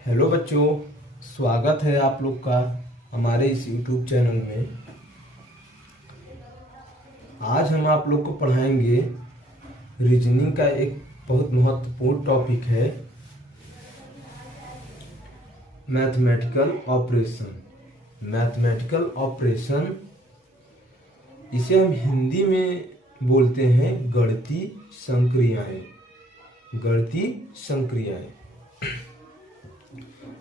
Hello बच्चों, स्वागत है आप लोग का हमारे इस YouTube चैनल में। आज हम आप लोग को पढ़ाएंगे रीजनिंग का एक बहुत महत्वपूर्ण टॉपिक है, मैथमेटिकल ऑपरेशन। मैथमेटिकल ऑपरेशन इसे हम हिंदी में बोलते हैं गणितीय संक्रियाएं। गणितीय संक्रियाएं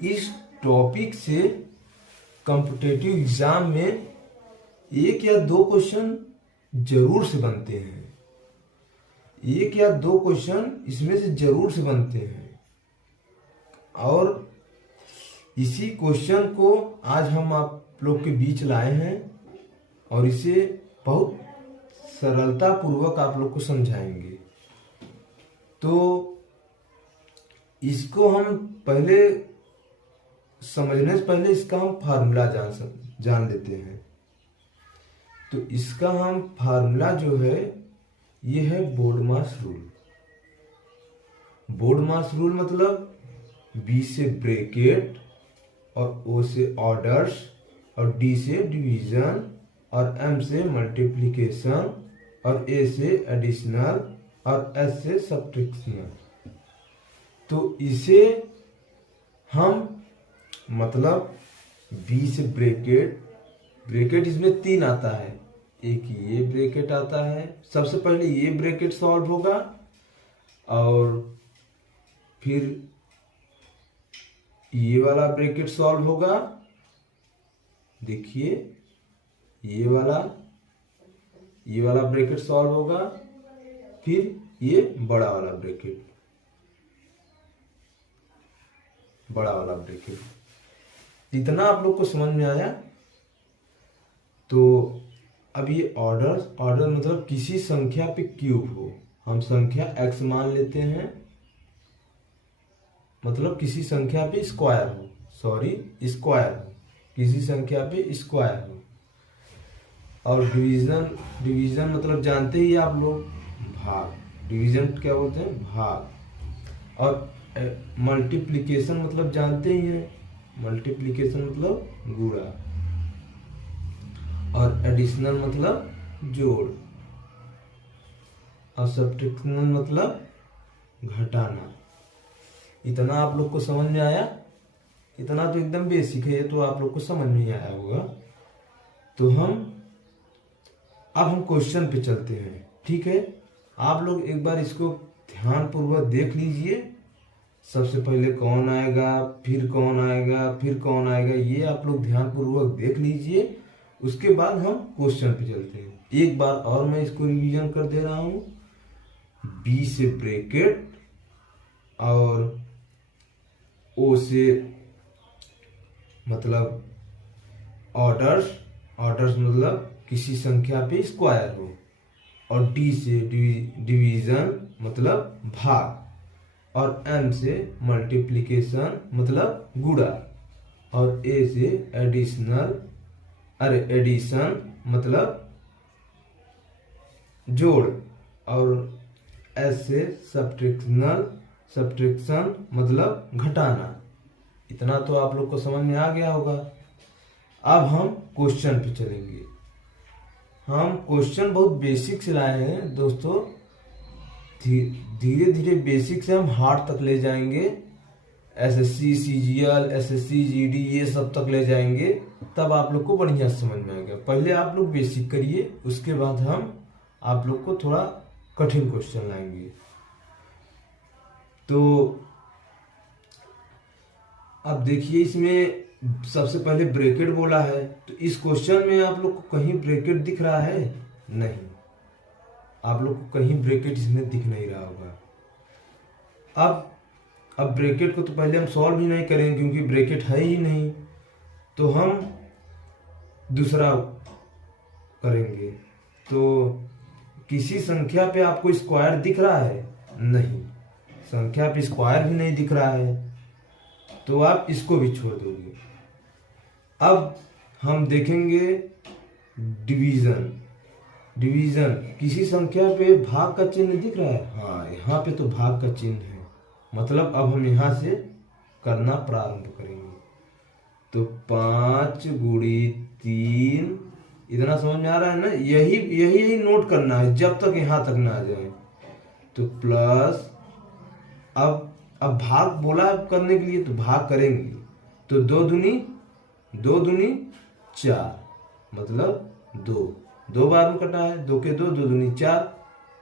इस टॉपिक से कॉम्पिटिटिव एग्जाम में एक या दो क्वेश्चन जरूर से बनते हैं। एक या दो क्वेश्चन इसमें से जरूर से बनते हैं और इसी क्वेश्चन को आज हम आप लोग के बीच लाए हैं और इसे बहुत सरलता पूर्वक आप लोग को समझाएंगे। तो इसको हम पहले समझने से पहले इसका हम फार्मूला जान लेते हैं। तो इसका हम फार्मूला जो है ये है बोर्डमास रूल। बोर्डमास रूल मतलब बी से ब्रैकेट और ओ से ऑर्डर्स और डी से डिवीजन और एम से मल्टीप्लिकेशन और ए से एडिशनल और एस से सब्ट्रैक्शनल। तो इसे हम मतलब बी से ब्रैकेट इसमें तीन आता है। एक ये ब्रैकेट आता है, सबसे पहले ये ब्रैकेट सॉल्व होगा और फिर ये वाला ब्रैकेट सॉल्व होगा। देखिए ये वाला ब्रैकेट सॉल्व होगा, फिर ये बड़ा वाला ब्रैकेट। इतना आप लोग को समझ में आया। तो अब ये ऑर्डर मतलब किसी संख्या पे क्यूब हो। हम संख्या x मान लेते हैं, मतलब किसी संख्या पे स्क्वायर हो, किसी संख्या पे स्क्वायर हो। और डिवीजन मतलब जानते ही आप लोग, भाग। डिवीजन क्या बोलते हैं? भाग। और मल्टीप्लिकेशन मतलब जानते ही हैं, मल्टीप्लिकेशन मतलब गुणा। और एडिशनल मतलब जोड़। और सब्ट्रैक्शन मतलब घटाना। इतना आप लोग को समझ में आया? इतना तो एकदम बेसिक है, तो आप लोग को समझ में आया होगा। तो अब हम क्वेश्चन पे चलते हैं, ठीक है? आप लोग एक बार इसको ध्यान पूर्वक देख लीजिए। सबसे पहले कौन आएगा, फिर कौन आएगा, फिर कौन आएगा, ये आप लोग ध्यान पूर्वक देख लीजिए। उसके बाद हम क्वेश्चन पे चलते हैं। एक बार और मैं इसको रिवीजन कर दे रहा हूं। बी से ब्रैकेट और ओ से मतलब ऑर्डर्स मतलब किसी संख्या पे स्क्वायर हो। और डी से डिवीजन मतलब भाग। और एम से मल्टीप्लिकेशन मतलब गुणा। और ए से एडिशन मतलब जोड़। और एस से सब्ट्रैक्शन मतलब घटाना। इतना तो आप लोग को समझ में आ गया होगा। अब हम क्वेश्चन पे चलेंगे। हम क्वेश्चन बहुत बेसिक से लाए हैं दोस्तों। धीरे धीरे बेसिक से हम हार्ड तक ले जाएंगे। एसएससी सीजीएल, एसएससी जीडी ये सब तक ले जाएंगे, तब आप लोग को बढ़िया समझ में आएगा। पहले आप लोग बेसिक करिए, उसके बाद हम आप लोग को थोड़ा कठिन क्वेश्चन लाएंगे। तो अब देखिए, इसमें सबसे पहले ब्रैकेट बोला है। तो इस क्वेश्चन में आप लोग को कहीं ब्रैकेट दिख रहा है? नहीं, आप लोग को कहीं ब्रैकेट इसमें दिख नहीं रहा होगा। अब ब्रैकेट को तो पहले हम सॉल्व ही नहीं करेंगे क्योंकि ब्रैकेट है ही नहीं। तो हम दूसरा करेंगे। तो किसी संख्या पे आपको स्क्वायर दिख रहा है? नहीं, संख्या पे स्क्वायर भी नहीं दिख रहा है, तो आप इसको भी छोड़ दोगे। अब हम देखेंगे डिवीजन किसी संख्या पे भाग का चिन्ह दिख रहा है? हाँ, यहाँ पे तो भाग का चिन्ह है। मतलब अब हम यहाँ से करना प्रारंभ करेंगे। तो 5 गुणी 3, इतना समझ में आ रहा है ना? यही यही यही नोट करना है जब तक यहां तक ना आ जाए। तो प्लस, अब भाग बोला करने के लिए तो भाग करेंगे। तो 2 दूनी 4, मतलब 2 बार में कटा है, 2 के 2, 2 दूनी 4,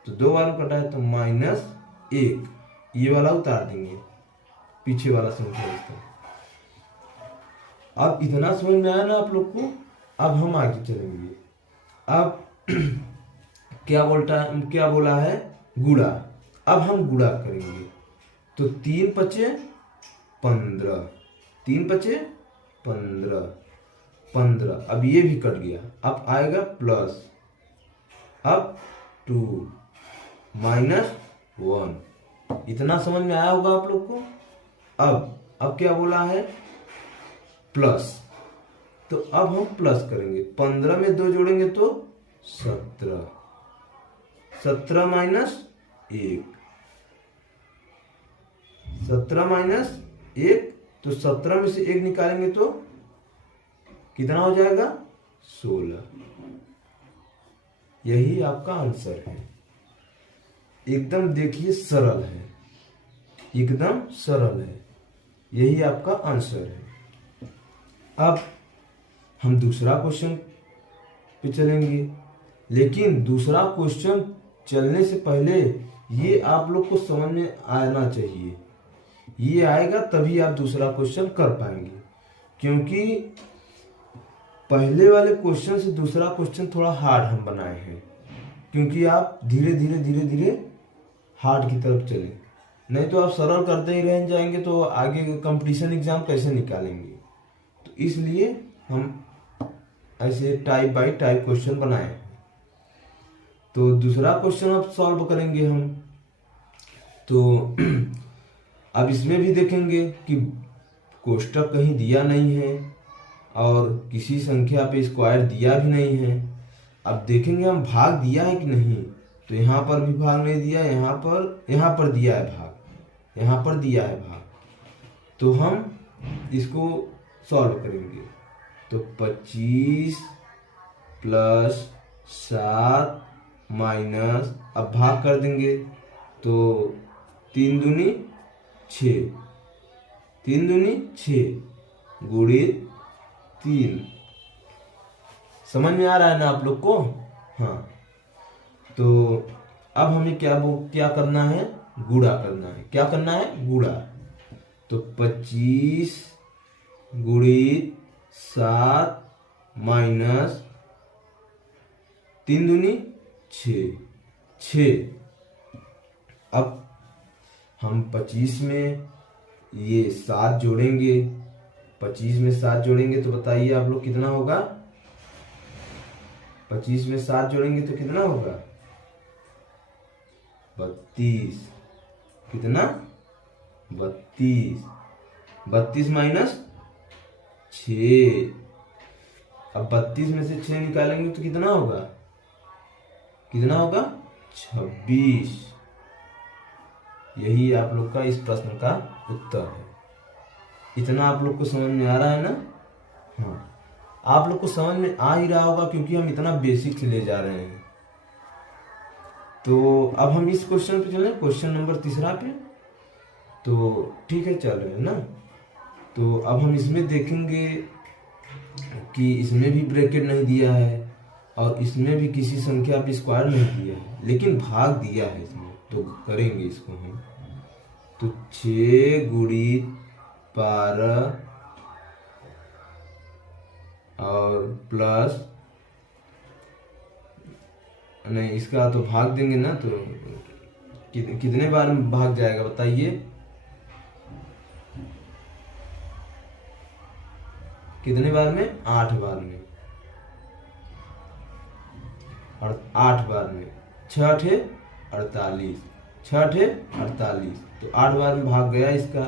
तो 2 बार में कटा है, तो -1, ये वाला उतार देंगे, पीछे वाला संख्या इसका। अब इतना समझ में आया ना आप लोग को? अब हम आगे चलेंगे। अब क्या बोला है? गुणा। अब हम गुणा करेंगे। तो 3 पचे 15, 3 पचे 15। अब ये भी कट गया। अब आएगा प्लस, अब 2 -1। इतना समझ में आया होगा आप लोग को? अब क्या बोला है? प्लस। तो अब हम प्लस करेंगे। 15 में 2 जोड़ेंगे तो 17, 17 -1, 17 -1, तो 17 में से 1 निकालेंगे तो कितना हो जाएगा? 16। यही आपका आंसर है। एकदम देखिए सरल है, एकदम सरल है। यही आपका आंसर है। अब हम दूसरा क्वेश्चन पे चलेंगे, लेकिन दूसरा क्वेश्चन चलने से पहले ये आप लोग को समझ में आना चाहिए। ये आएगा तभी आप दूसरा क्वेश्चन कर पाएंगे, क्योंकि पहले वाले क्वेश्चन से दूसरा क्वेश्चन थोड़ा हार्ड हम बनाए हैं, क्योंकि आप धीरे धीरे हार्ड की तरफ चले। नहीं तो आप सरल करते ही रह जाएंगे तो आगे कंपटीशन एग्जाम कैसे निकालेंगे? तो इसलिए हम ऐसे टाइप बाय टाइप क्वेश्चन बनाए। तो दूसरा क्वेश्चन अब सॉल्व करेंगे हम। तो अब इसमें भी देखेंगे कि कोष्टक कहीं दिया नहीं है और किसी संख्या पे स्क्वायर दिया भी नहीं है। अब देखेंगे हम भाग दिया है कि नहीं। तो यहाँ पर भी भाग नहीं दिया, यहाँ पर दिया है भाग, यहाँ पर दिया है भाग। तो हम इसको सॉल्व करेंगे। तो 25 + 7 माइनस, अब भाग कर देंगे तो 3 दूनी 6, 3 दूनी 6 गुणित 3। समझ में आ रहा है ना आप लोग को? हाँ। तो अब हमें क्या करना है? गुणा करना है। क्या करना है? गुणा। तो 25 गुणित 7 माइनस 3 दूनी 6। अब हम 25 में ये 7 जोड़ेंगे, 25 में 7 जोड़ेंगे तो बताइए आप लोग कितना होगा? 25 में 7 जोड़ेंगे तो कितना होगा? 32। कितना? 32। 32 माइनस 6। अब 32 में से 6 निकालेंगे तो कितना होगा? कितना होगा? 26। यही आप लोग का इस प्रश्न का उत्तर है। इतना आप लोग को समझ में आ रहा है ना? हाँ, आप लोग को समझ में आ ही रहा होगा क्योंकि हम इतना बेसिक ले जा रहे हैं। तो अब हम इस क्वेश्चन पे चलें, क्वेश्चन नंबर 3 पे। तो ठीक है, चल रहे हैं ना? तो अब हम इसमें देखेंगे कि इसमें भी ब्रैकेट नहीं दिया है और इसमें भी किसी संख्या पे स्क्वायर नहीं दिया है, लेकिन भाग दिया है इसमें। तो करेंगे इसको हम। तो 6 गुणित 12 और प्लस, नहीं इसका तो भाग देंगे ना, तो कितने बार में भाग जाएगा बताइए? कितने बार में? 8 बार में। और 8 बार में 6 × 48, 6 × 48, तो 8 बार में भाग गया इसका।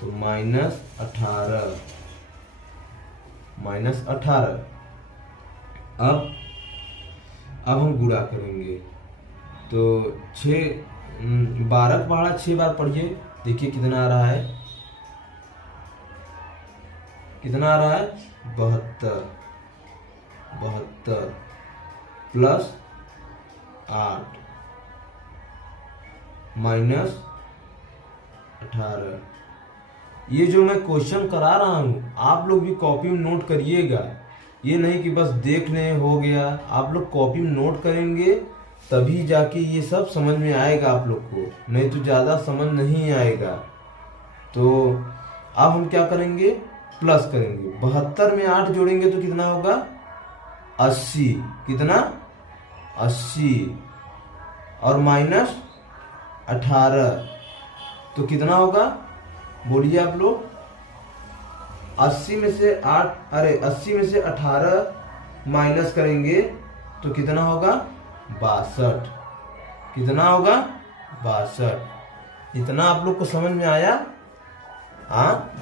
तो -18। अब हम गुणा करेंगे। तो 12 का पहाड़ा 6 बार पढ़िए, देखिए कितना आ रहा है। कितना आ रहा है 72, 72 प्लस 8 माइनस 18। ये जो मैं क्वेश्चन करा रहा हूँ आप लोग भी कॉपी में नोट करिएगा, ये नहीं कि बस देख लें हो गया। आप लोग कॉपी में नोट करेंगे तभी जाके ये सब समझ में आएगा आप लोग को, नहीं तो ज़्यादा समझ नहीं आएगा। तो अब हम क्या करेंगे, प्लस करेंगे। 72 में 8 जोड़ेंगे तो कितना होगा 80, कितना 80 और माइनस 18 तो कितना होगा, बोलिए आप लोग। 80 में से 18 माइनस करेंगे तो कितना होगा 62, कितना होगा 62। इतना आप लोग को समझ में आया? हाँ,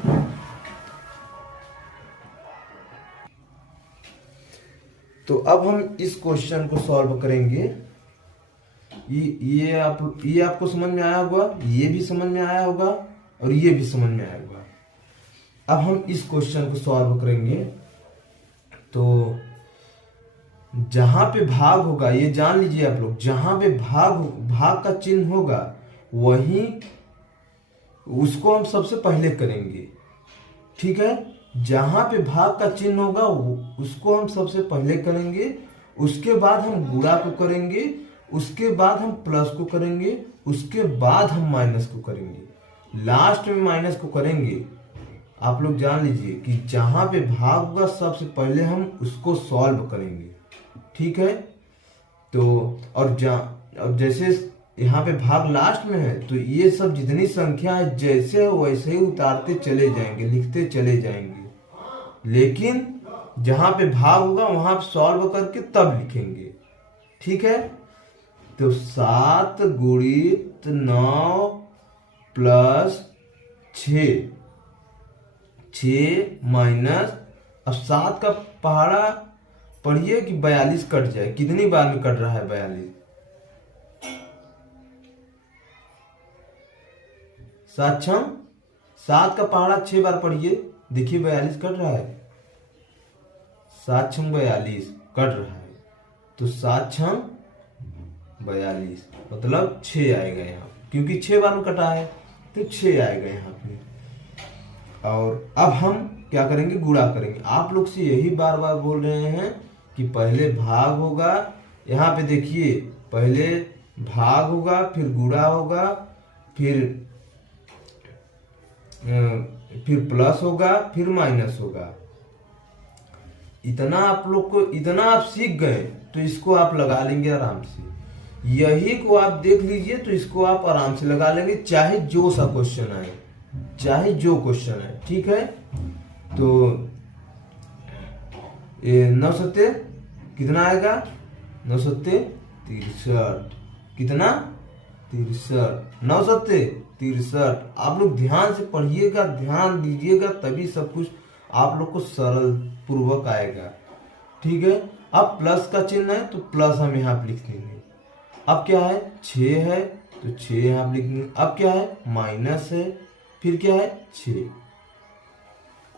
तो अब हम इस क्वेश्चन को सॉल्व करेंगे। ये आपको समझ में आया होगा, ये भी समझ में आया होगा और ये भी समझ में आया होगा। अब हम इस क्वेश्चन को सॉल्व करेंगे। तो जहां पे भाग होगा, ये जान लीजिए आप लोग, जहां पे भाग का चिन्ह होगा वहीं उसको हम सबसे पहले करेंगे, ठीक है। जहां पे भाग का चिन्ह होगा उसको हम सबसे पहले करेंगे, उसके बाद हम गुणा को करेंगे, उसके बाद हम प्लस को करेंगे, उसके बाद हम माइनस को करेंगे, लास्ट में माइनस को करेंगे। आप लोग जान लीजिए कि जहां पे भाग होगा सबसे पहले हम उसको सॉल्व करेंगे, ठीक है। तो और जैसे यहाँ पे भाग लास्ट में है तो ये सब जितनी संख्या है जैसे है वैसे ही उतारते चले जाएंगे, लिखते चले जाएंगे। लेकिन जहां पे भाग होगा वहां पे सॉल्व करके तब लिखेंगे, ठीक है। तो 7 गुणित 9 प्लस 6 माइनस, अब 7 का पहाड़ा पढ़िए कि 42 कट जाए। कितनी बार में कट रहा है 42? 7 छम 7 का पहाड़ा 6 बार पढ़िए, देखिए 42 कट रहा है। 7 छम 42 कट रहा है, तो 7 छम 42 मतलब 6 आएगा यहाँ, क्योंकि 6 बार में कटा है तो 6 आएगा यहाँ पे। और अब हम क्या करेंगे, गुणा करेंगे। आप लोग से यही बार बार बोल रहे हैं कि पहले भाग होगा, यहाँ पे देखिए पहले भाग होगा, फिर गुणा होगा, फिर प्लस होगा, फिर माइनस होगा। इतना आप लोग को, इतना आप सीख गए तो इसको आप लगा लेंगे आराम से। यही को आप देख लीजिए तो इसको आप आराम से लगा लेंगे, चाहे जो सा क्वेश्चन आए, चाहे जो क्वेश्चन है, ठीक है। तो 9 सत्ते कितना आएगा, 9 सत्ते 63, कितना 63, 9 सत्ते 63। आप लोग ध्यान से पढ़िएगा, ध्यान दीजिएगा, तभी सब कुछ आप लोग को सरल पूर्वक आएगा, ठीक है। अब प्लस का चिन्ह है तो प्लस हम यहाँ पे लिख देंगे। अब क्या है 6 है तो 6 यहाँ पे लिख देंगे। अब क्या है माइनस है, फिर क्या है 6।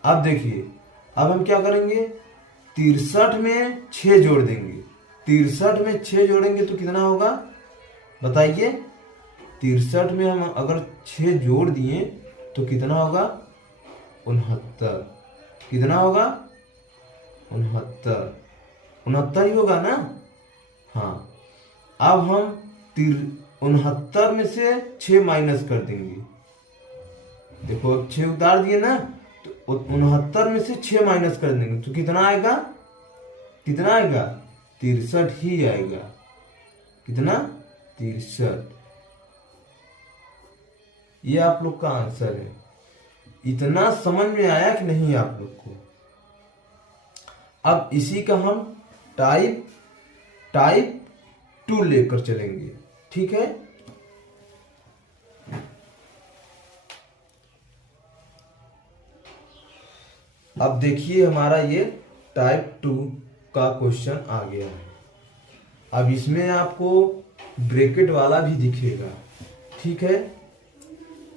अब देखिए अब हम क्या करेंगे, 63 में 6 जोड़ देंगे। 63 में 6 जोड़ेंगे तो कितना होगा बताइए। 63 में हम अगर 6 जोड़ दिए तो कितना होगा 69, कितना होगा 69, 69 ही होगा ना। हाँ, अब हम 69 में से 6 माइनस कर देंगे। देखो अब 6 उतार दिए ना, तो 69 में से 6 माइनस कर देंगे तो कितना आएगा, कितना आएगा 63 ही आएगा, कितना 63। ये आप लोग का आंसर है। इतना समझ में आया कि नहीं आप लोग को? अब इसी का हम टाइप 2 लेकर चलेंगे, ठीक है। अब देखिए हमारा ये टाइप 2 का क्वेश्चन आ गया है। अब इसमें आपको ब्रैकेट वाला भी दिखेगा, ठीक है।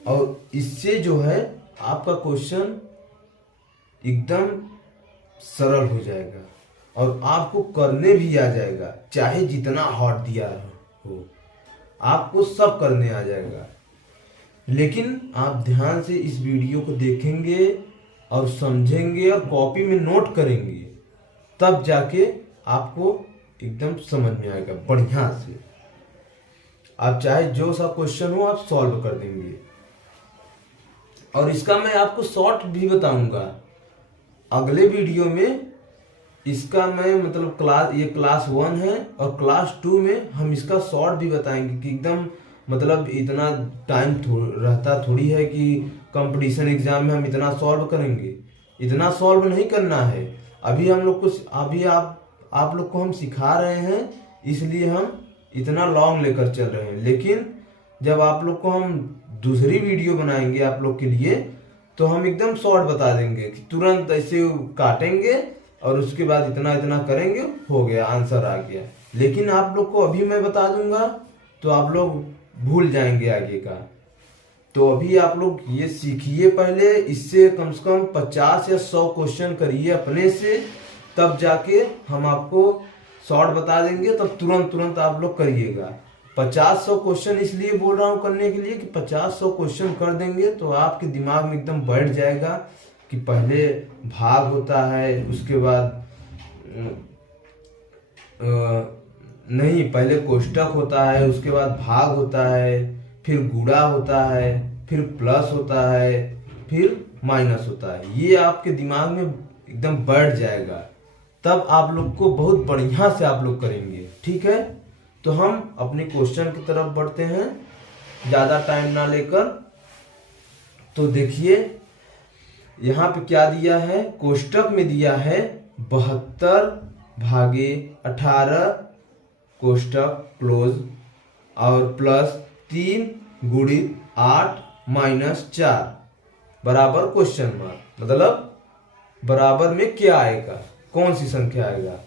और इससे जो है आपका क्वेश्चन एकदम सरल हो जाएगा और आपको करने भी आ जाएगा, चाहे जितना हार्ड दिया हो आपको सब करने आ जाएगा। लेकिन आप ध्यान से इस वीडियो को देखेंगे और समझेंगे और कॉपी में नोट करेंगे, तब जाके आपको एकदम समझ में आएगा बढ़िया से। आप चाहे जो सा क्वेश्चन हो आप सॉल्व कर देंगे। और इसका मैं आपको शॉर्ट भी बताऊंगा अगले वीडियो में। इसका मैं मतलब ये क्लास 1 है और क्लास 2 में हम इसका शॉर्ट भी बताएंगे कि एकदम मतलब इतना टाइम रहता थोड़ी है कि कंपटीशन एग्जाम में हम इतना सॉल्व करेंगे। इतना सॉल्व नहीं करना है। अभी हम लोग को अभी आप लोग को हम सिखा रहे हैं, इसलिए हम इतना लॉन्ग लेकर चल रहे हैं। लेकिन जब आप लोग को हम दूसरी वीडियो बनाएंगे आप लोग के लिए, तो हम एकदम शॉर्ट बता देंगे कि तुरंत ऐसे काटेंगे और उसके बाद इतना इतना करेंगे, हो गया, आंसर आ गया। लेकिन आप लोग को अभी मैं बता दूंगा तो आप लोग भूल जाएंगे आगे का। तो अभी आप लोग ये सीखिए पहले, इससे कम से कम 50 या 100 क्वेश्चन करिए अपने से, तब जाके हम आपको शॉर्ट बता देंगे, तब तुरंत आप लोग करिएगा। 50-100 क्वेश्चन इसलिए बोल रहा हूँ करने के लिए कि 50-100 क्वेश्चन कर देंगे तो आपके दिमाग में एकदम बैठ जाएगा कि पहले भाग होता है, उसके बाद नहीं, पहले कोष्टक होता है, उसके बाद भाग होता है, फिर गुणा होता है, फिर प्लस होता है, फिर माइनस होता है। ये आपके दिमाग में एकदम बैठ जाएगा, तब आप लोग को बहुत बढ़िया से आप लोग करेंगे। ठीक है, तो हम अपने क्वेश्चन की तरफ बढ़ते हैं ज्यादा टाइम ना लेकर। तो देखिए यहाँ पे क्या दिया है, कोष्टक में दिया है 72 भागे 18 कोष्टक क्लोज और प्लस 3 गुणित 8 माइनस 4 बराबर क्वेश्चन मार्क। मतलब बराबर में क्या आएगा, कौन सी संख्या आएगा।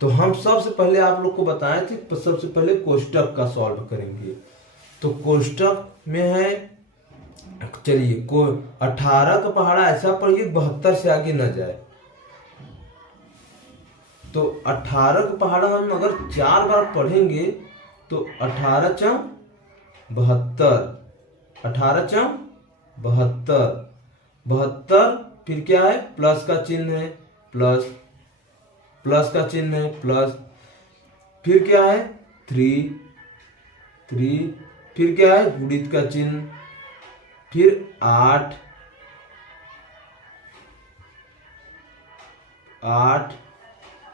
तो हम सबसे पहले आप लोग को बताए थे, सबसे पहले कोष्टक का सॉल्व करेंगे। तो कोष्टक में है, चलिए को 18 का पहाड़ा ऐसा पढ़िए 72 से आगे न जाए। तो 18 का पहाड़ा हम अगर 4 बार पढ़ेंगे तो 18 चम 72, 18 चम 72, 72 फिर क्या है, प्लस का चिन्ह है, प्लस का चिन्ह है, प्लस फिर क्या है 3, फिर क्या है गुणित का चिन्ह, फिर 8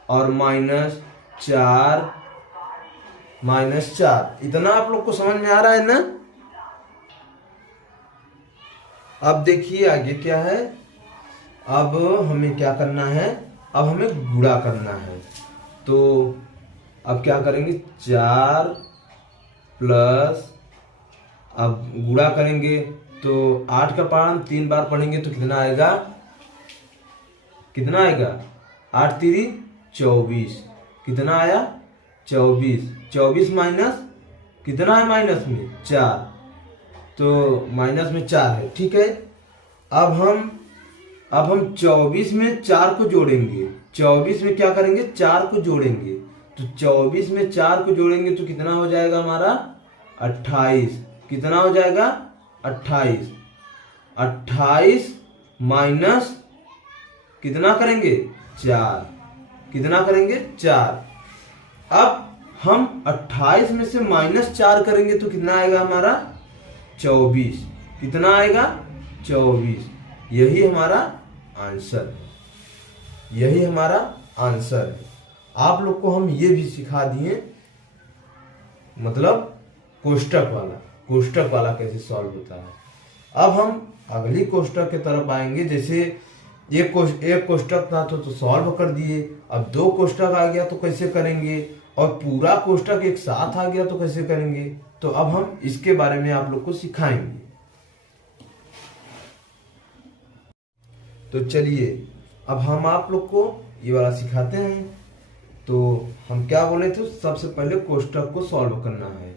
और माइनस 4, इतना आप लोग को समझ में आ रहा है ना। अब देखिए आगे क्या है, अब हमें क्या करना है, अब हमें गुणा करना है। तो अब क्या करेंगे, 4 प्लस, अब गुणा करेंगे तो 8 का पहाड़ा हम 3 बार पढ़ेंगे तो कितना आएगा, 8 3 24, कितना आया 24 माइनस कितना है, माइनस में 4, तो माइनस में 4 है। ठीक है, अब हम 24 में 4 को जोड़ेंगे, 24 में क्या करेंगे, 4 को जोड़ेंगे। तो 24 में 4 को जोड़ेंगे तो कितना हो जाएगा हमारा 28, कितना हो जाएगा 28 माइनस कितना करेंगे 4, कितना करेंगे 4। अब हम 28 में से -4 करेंगे तो कितना आएगा हमारा 24, कितना आएगा 24। यही हमारा आंसर है, यही हमारा आंसर है। आप लोग को हम ये भी सिखा दिए, मतलब कोष्टक वाला कैसे सॉल्व होता है। अब हम अगली कोष्टक की तरफ आएंगे। जैसे एक कोष्टक था तो सॉल्व कर दिए, अब 2 कोष्टक आ गया तो कैसे करेंगे, और पूरा कोष्टक एक साथ आ गया तो कैसे करेंगे। तो अब हम इसके बारे में आप लोग को सिखाएंगे। तो चलिए अब हम आप लोग को ये वाला सिखाते हैं। तो हम क्या बोले थे, सबसे पहले कोष्टक को सॉल्व करना है।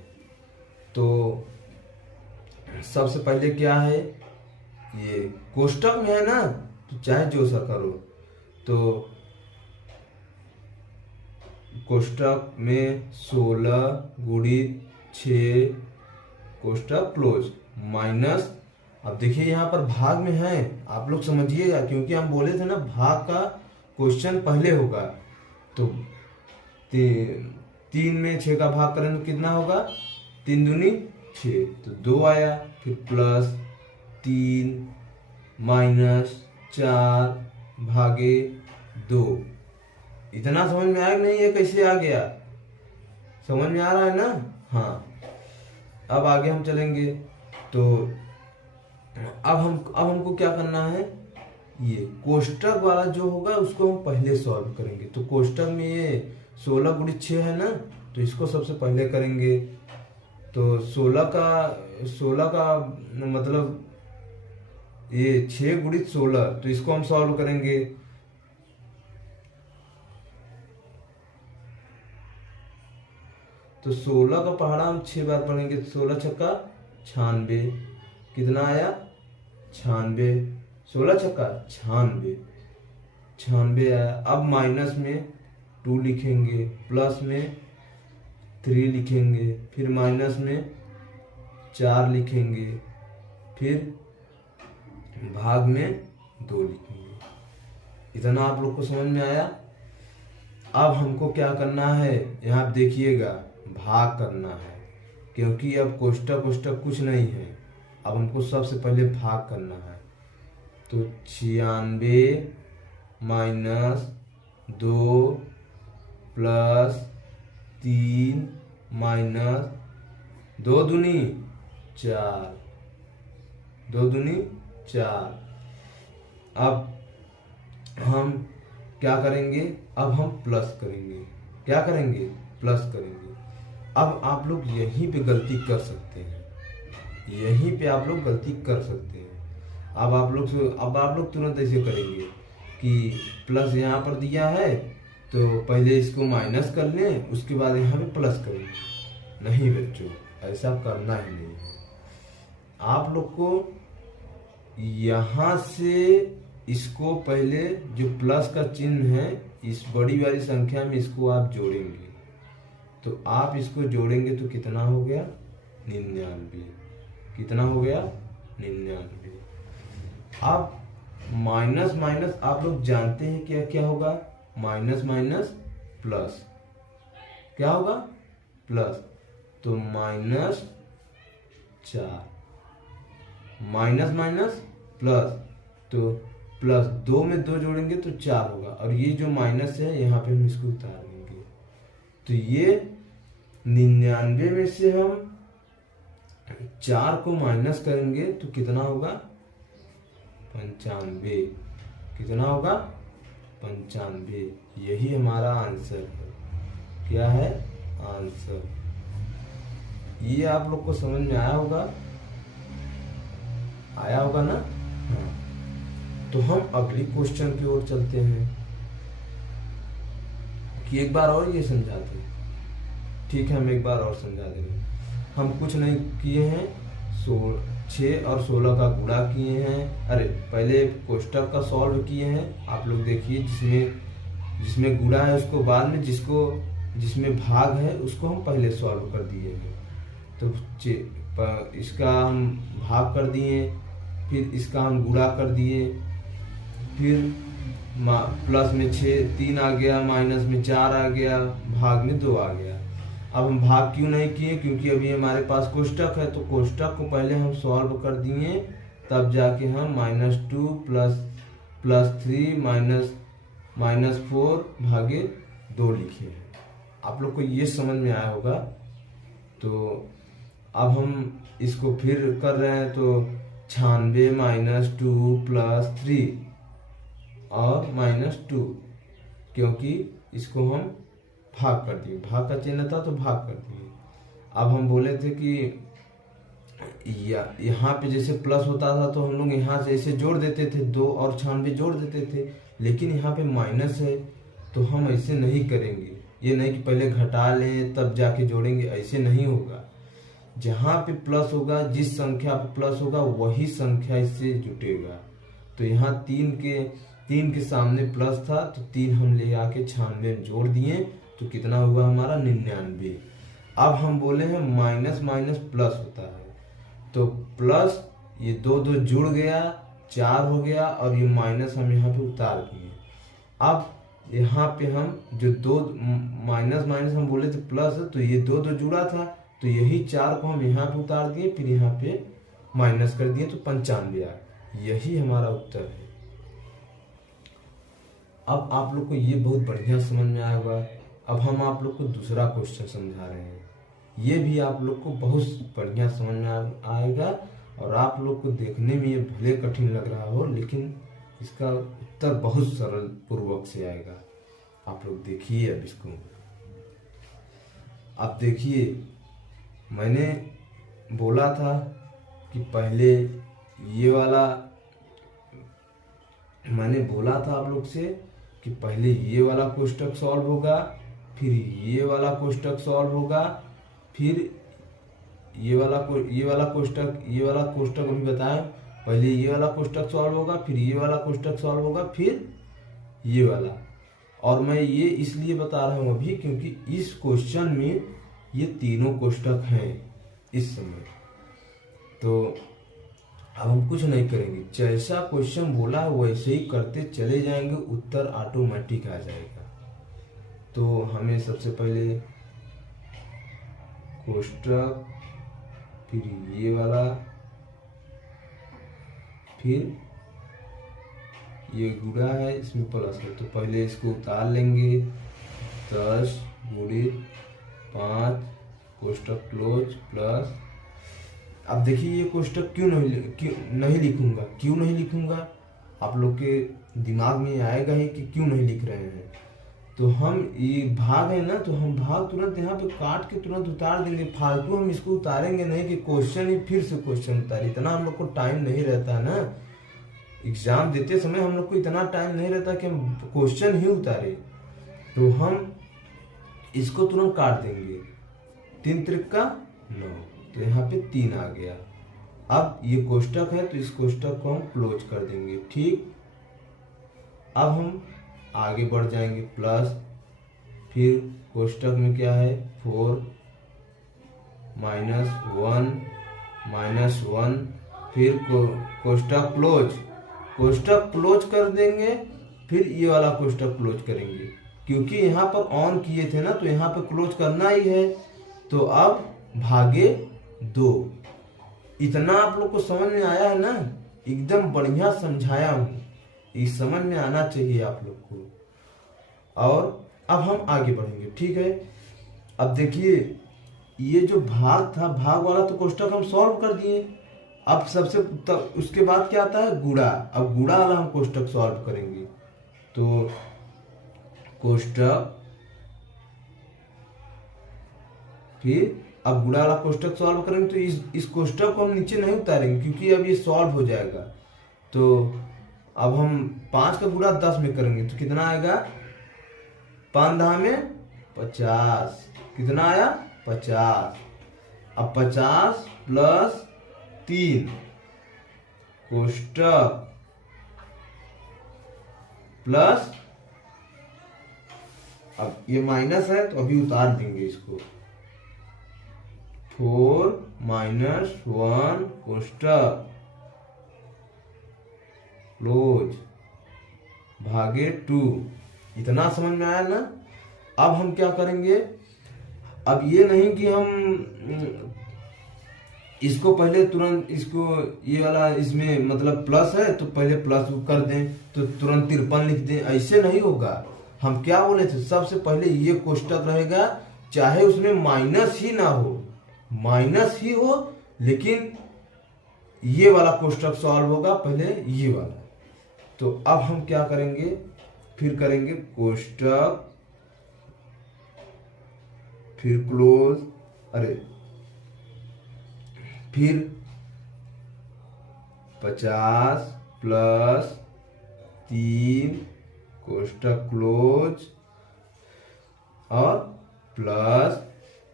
तो सबसे पहले क्या है, ये कोष्टक में है ना, तो चाहे जो सा करो। तो कोष्टक में 16 गुणित 6 कोष्टक क्लोज माइनस, अब देखिए यहाँ पर भाग में है, आप लोग समझिएगा, क्योंकि हम बोले थे ना भाग का क्वेश्चन पहले होगा। तो 3 में 6 का भाग करें तो कितना होगा, 3 दूनी 6, तो 2 आया, फिर प्लस 3 माइनस 4 भागे 2। इतना समझ में आया कि नहीं, ये कैसे आ गया, समझ में आ रहा है ना। हाँ, अब आगे हम चलेंगे। तो अब हमको क्या करना है, ये कोष्टक वाला जो होगा उसको हम पहले सॉल्व करेंगे। तो कोष्टक में ये 16 गुणित 6 है ना, तो इसको सबसे पहले करेंगे। तो 16 का मतलब ये 6 गुणित 16, तो इसको हम सॉल्व करेंगे। तो 16 का पहाड़ा हम 6 बार पढ़ेंगे, 16 छक्का 96, कितना आया 96, 16 छक्का 96 आया। अब माइनस में 2 लिखेंगे, प्लस में 3 लिखेंगे, फिर माइनस में 4 लिखेंगे, फिर भाग में 2 लिखेंगे। इतना आप लोग को समझ में आया। अब हमको क्या करना है, यहाँ आप देखिएगा, भाग करना है, क्योंकि अब कोष्टक कुछ नहीं है, अब हमको सबसे पहले भाग करना है। तो 96 माइनस 2 प्लस 3 माइनस 2 दूनी 4, 2 दूनी 4। अब हम क्या करेंगे, अब हम प्लस करेंगे, क्या करेंगे, प्लस करेंगे। अब आप लोग यहीं पे गलती कर सकते हैं, यहीं पे आप लोग गलती कर सकते हैं। अब आप लोग तुरंत ऐसे करेंगे कि प्लस यहाँ पर दिया है तो पहले इसको माइनस कर लें, उसके बाद यहाँ पे प्लस करेंगे। नहीं बच्चों, ऐसा करना ही नहीं है। आप लोग को यहाँ से इसको पहले जो प्लस का चिन्ह है इस बड़ी वाली संख्या में इसको आप जोड़ेंगे। तो आप इसको जोड़ेंगे तो कितना हो गया, 99, कितना हो गया 99। अब माइनस माइनस आप लोग जानते हैं क्या क्या होगा, माइनस माइनस प्लस, क्या होगा प्लस। तो -4, माइनस माइनस प्लस, तो प्लस 2 में 2 जोड़ेंगे तो 4 होगा, और ये जो माइनस है यहाँ पे हम इसको उतार देंगे। तो ये 99 में से हम 4 को माइनस करेंगे तो कितना होगा 95, कितना होगा 95। यही हमारा आंसर है, क्या है आंसर। ये आप लोग को समझ में आया होगा ना। हाँ, तो हम अगली क्वेश्चन की ओर चलते हैं कि एक बार और ये समझाते हैं। ठीक है, हम एक बार और समझा देंगे। हम कुछ नहीं किए हैं, 6 और 16 का गुणा किए हैं। अरे पहले कोष्टक का सॉल्व किए हैं, आप लोग देखिए, जिसमें गुणा है उसको बाद में, जिसमें भाग है उसको हम पहले सॉल्व कर दिए हैं। तो इसका हम भाग कर दिए, फिर इसका हम गुणा कर दिए, फिर प्लस में 3 आ गया, माइनस में 4 आ गया, भाग में 2 आ गया। अब हम भाग क्यों नहीं किए, क्योंकि अभी हमारे पास कोष्टक है, तो कोष्टक को पहले हम सॉल्व कर दिए, तब जाके हम -2 प्लस 3 -4 भागे 2 लिखे। आप लोग को ये समझ में आया होगा। तो अब हम इसको फिर कर रहे हैं, तो 96 -2 प्लस 3 और -2, क्योंकि इसको हम भाग कर दिए, भाग का चिन्ह था तो भाग कर दिए। अब हम बोले थे कि यहाँ पे जैसे प्लस होता था तो हम लोग यहाँ से ऐसे जोड़ देते थे, 2 और 96 जोड़ देते थे, लेकिन यहाँ पे माइनस है तो हम ऐसे नहीं करेंगे। ये नहीं कि पहले घटा लें तब जाके जोड़ेंगे, ऐसे नहीं होगा। जहाँ पे प्लस होगा, जिस संख्या पे प्लस होगा वही संख्या इससे जुटेगा। तो यहाँ 3 के सामने प्लस था तो 3 हम ले आके 96 में जोड़ दिए तो कितना हुआ हमारा 99। अब हम बोले हैं माइनस माइनस प्लस होता है, तो प्लस ये 2 2 जुड़ गया 4 हो गया और ये माइनस हम यहाँ पे उतार दिए। अब यहाँ पे हम जो 2 माइनस माइनस हम बोले थे प्लस, तो ये 2 2 जुड़ा था तो यही 4 को हम यहाँ पे उतार दिए, फिर यहाँ पे माइनस कर दिए तो 95 आया। यही हमारा उत्तर है। अब आप लोग को ये बहुत बढ़िया समझ में आया होगा। अब हम आप लोग को दूसरा क्वेश्चन समझा रहे हैं, ये भी आप लोग को बहुत बढ़िया समझ में आएगा और आप लोग को देखने में ये भले कठिन लग रहा हो लेकिन इसका उत्तर बहुत सरल पूर्वक से आएगा। आप लोग देखिए अब इसको। अब देखिए, मैंने बोला था कि पहले ये वाला, मैंने बोला था आप लोग से कि पहले ये वाला कोष्टक सॉल्व होगा, फिर ये वाला कोष्टक सॉल्व होगा, फिर ये वाला कोष्टक अभी बताया, पहले ये वाला कोष्टक सॉल्व होगा, फिर ये वाला कोष्टक सॉल्व होगा, फिर ये वाला। और मैं ये इसलिए बता रहा हूं अभी क्योंकि इस क्वेश्चन में ये तीनों कोष्टक हैं इस समय। तो अब हम कुछ नहीं करेंगे, जैसा क्वेश्चन बोला है वैसे ही करते चले जाएंगे, उत्तर ऑटोमेटिक आ जाएगा। तो हमें सबसे पहले कोष्टक, फिर ये वाला, फिर ये गुणा है इसमें प्लस है, तो पहले इसको उतार लेंगे। 10 गुणित 5 कोष्टक क्लोज प्लस। अब देखिए ये कोष्टक क्यों नहीं लिखूंगा, आप लोग के दिमाग में आएगा ही कि क्यों नहीं लिख रहे हैं। तो हम ये भाग है ना, तो हम भाग तुरंत यहाँ पे काट के तुरंत उतार देंगे, फालतू हम इसको उतारेंगे नहीं कि क्वेश्चन ही फिर से क्वेश्चन उतारे। इतना हम लोग को टाइम नहीं रहता ना, एग्जाम देते समय हम लोग को इतना टाइम नहीं रहता कि हम क्वेश्चन ही उतारे। तो हम इसको तुरंत काट देंगे। 3 त्रिका 9, तो यहाँ पे 3 आ गया। अब ये कोष्टक है तो इस कोष्टक को हम क्लोज कर देंगे। ठीक, अब हम आगे बढ़ जाएंगे प्लस, फिर कोष्टक में क्या है 4 -1, फिर कोष्टक क्लोज कर देंगे, फिर ये वाला कोष्टक क्लोज करेंगे क्योंकि यहाँ पर ऑन किए थे ना, तो यहाँ पर क्लोज करना ही है। तो अब भागे 2। इतना आप लोग को समझ में आया है ना, एकदम बढ़िया समझाया हूँ, ये समझ में आना चाहिए आप लोग को। और अब हम आगे बढ़ेंगे, ठीक है। अब देखिए ये जो भाग था, भाग वाला तो कोष्टक हम सॉल्व कर दिए। अब उसके बाद क्या आता है गुणा। अब गुणा वाला हम कोष्टक सॉल्व करेंगे। तो कोष्टक, फिर अब गुणा वाला कोष्टक सॉल्व करेंगे तो इस कोष्टक को हम नीचे नहीं उतारेंगे क्योंकि अब ये सॉल्व हो जाएगा। तो अब हम 5 का गुणा 10 में करेंगे तो कितना आएगा, 5 10 में 50, कितना आया 50। अब 50 प्लस 3 कोष्टक प्लस, अब ये माइनस है तो अभी उतार देंगे इसको। 4 -1 कोष्टक क्लोज भागे 2। इतना समझ में आया ना। अब हम क्या करेंगे, अब ये नहीं कि हम इसको पहले तुरंत इसको ये वाला इसमें मतलब प्लस है तो पहले प्लस कर दें तो तुरंत 53 लिख दें, ऐसे नहीं होगा। हम क्या बोले थे, सबसे पहले ये कोष्टक रहेगा, चाहे उसमें माइनस ही ना हो, माइनस ही हो, लेकिन ये वाला कोष्टक सॉल्व होगा पहले ये वाला। तो अब हम क्या करेंगे, फिर करेंगे कोष्टक, फिर क्लोज, फिर 50 प्लस 3 कोष्टक क्लोज और प्लस।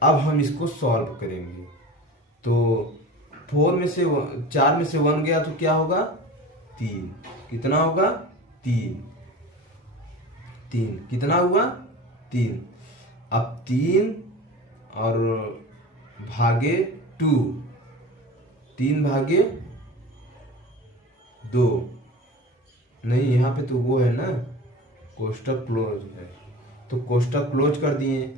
अब हम इसको सॉल्व करेंगे। तो 4 में से 1 गया तो क्या होगा 3, कितना होगा 3, कितना हुआ 3। अब 3 और भागे 2, 3 भागे 2, नहीं यहाँ पे तो वो है ना, कोष्टक क्लोज है, तो कोष्टक क्लोज कर दिए।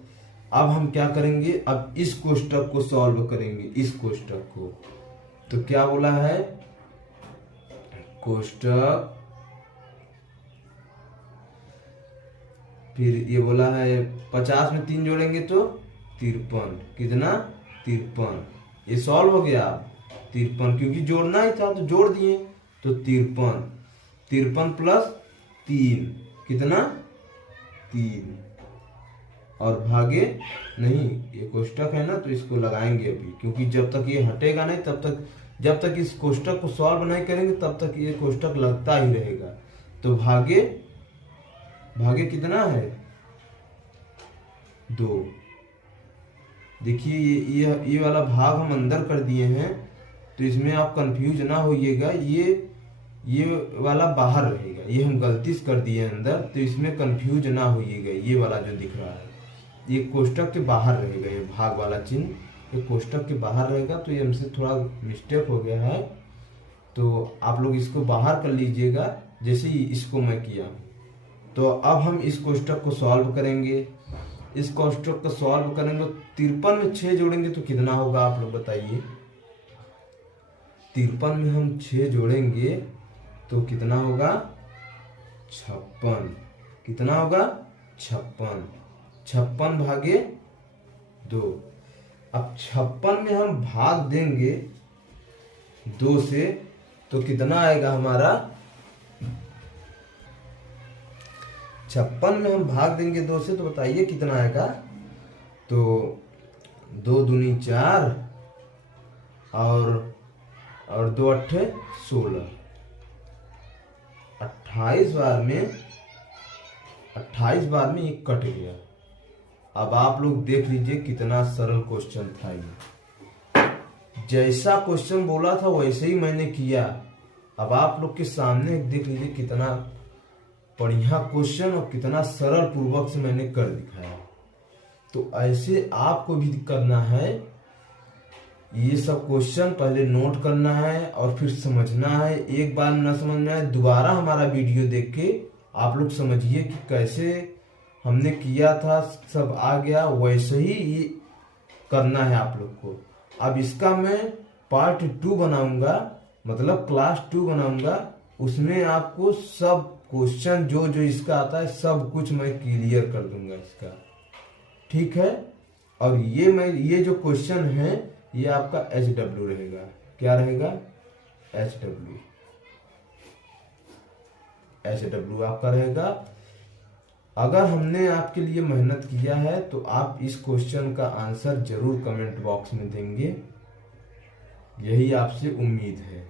अब हम क्या करेंगे, अब इस कोष्टक को सॉल्व करेंगे, इस कोष्टक को। तो क्या बोला है, कोष्टक, फिर ये बोला है 50 में 3 जोड़ेंगे तो 53, कितना 53, ये सॉल्व हो गया। 53 क्योंकि जोड़ना ही था तो जोड़ दिए, तो 53 प्लस 3, कितना 3, और भागे नहीं, ये कोष्टक है ना तो इसको लगाएंगे अभी, क्योंकि जब तक ये हटेगा नहीं तब तक, जब तक इस कोष्टक को सॉल्व नहीं करेंगे तब तक ये कोष्टक लगता ही रहेगा। तो भागे कितना है 2। देखिए ये वाला भाग हम अंदर कर दिए हैं, तो इसमें आप कंफ्यूज ना होइएगा, ये वाला बाहर रहेगा, ये हम गलती से कर दिए अंदर, तो इसमें कंफ्यूज ना होइएगा। ये वाला जो दिख रहा है ये कोष्टक के बाहर रहेगा, ये भाग वाला चिन्ह ये कोष्टक के बाहर रहेगा, तो ये हमसे थोड़ा मिस्टेक हो गया है, तो आप लोग इसको बाहर कर लीजिएगा जैसे ही इसको मैं किया। तो अब हम इस कोष्टक को सॉल्व करेंगे, इस कोष्टक को सॉल्व करेंगे, 53 में 6 जोड़ेंगे तो कितना होगा आप लोग बताइए। 53 में हम 6 जोड़ेंगे तो कितना होगा 56, कितना होगा 56 भागे 2। अब 56 में हम भाग देंगे 2 से तो कितना आएगा हमारा, 56 में हम भाग देंगे 2 से तो बताइए कितना आएगा। तो 2 दूनी 4 और 2 अट्ठे 16, 28 बार में ये कट गया। अब आप लोग देख लीजिए कितना सरल क्वेश्चन था ये, जैसा क्वेश्चन बोला था वैसे ही मैंने किया। अब आप लोग के सामने देख लीजिए कितना बढ़िया क्वेश्चन और कितना सरल पूर्वक से मैंने कर दिखाया। तो ऐसे आपको भी करना है, ये सब क्वेश्चन पहले नोट करना है और फिर समझना है। एक बार न समझ में आए दोबारा हमारा वीडियो देख के आप लोग समझिए कि कैसे हमने किया था, सब आ गया, वैसे ही ये करना है आप लोग को। अब इसका मैं पार्ट 2 बनाऊंगा, मतलब क्लास 2 बनाऊंगा, उसमें आपको सब क्वेश्चन जो इसका आता है सब कुछ मैं क्लियर कर दूंगा इसका, ठीक है। और ये जो क्वेश्चन है ये आपका HW रहेगा, क्या रहेगा HW आपका रहेगा। अगर हमने आपके लिए मेहनत किया है तो आप इस क्वेश्चन का आंसर जरूर कमेंट बॉक्स में देंगे, यही आपसे उम्मीद है,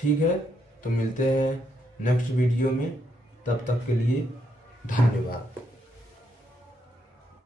ठीक है। तो मिलते हैं नेक्स्ट वीडियो में, तब तक के लिए धन्यवाद।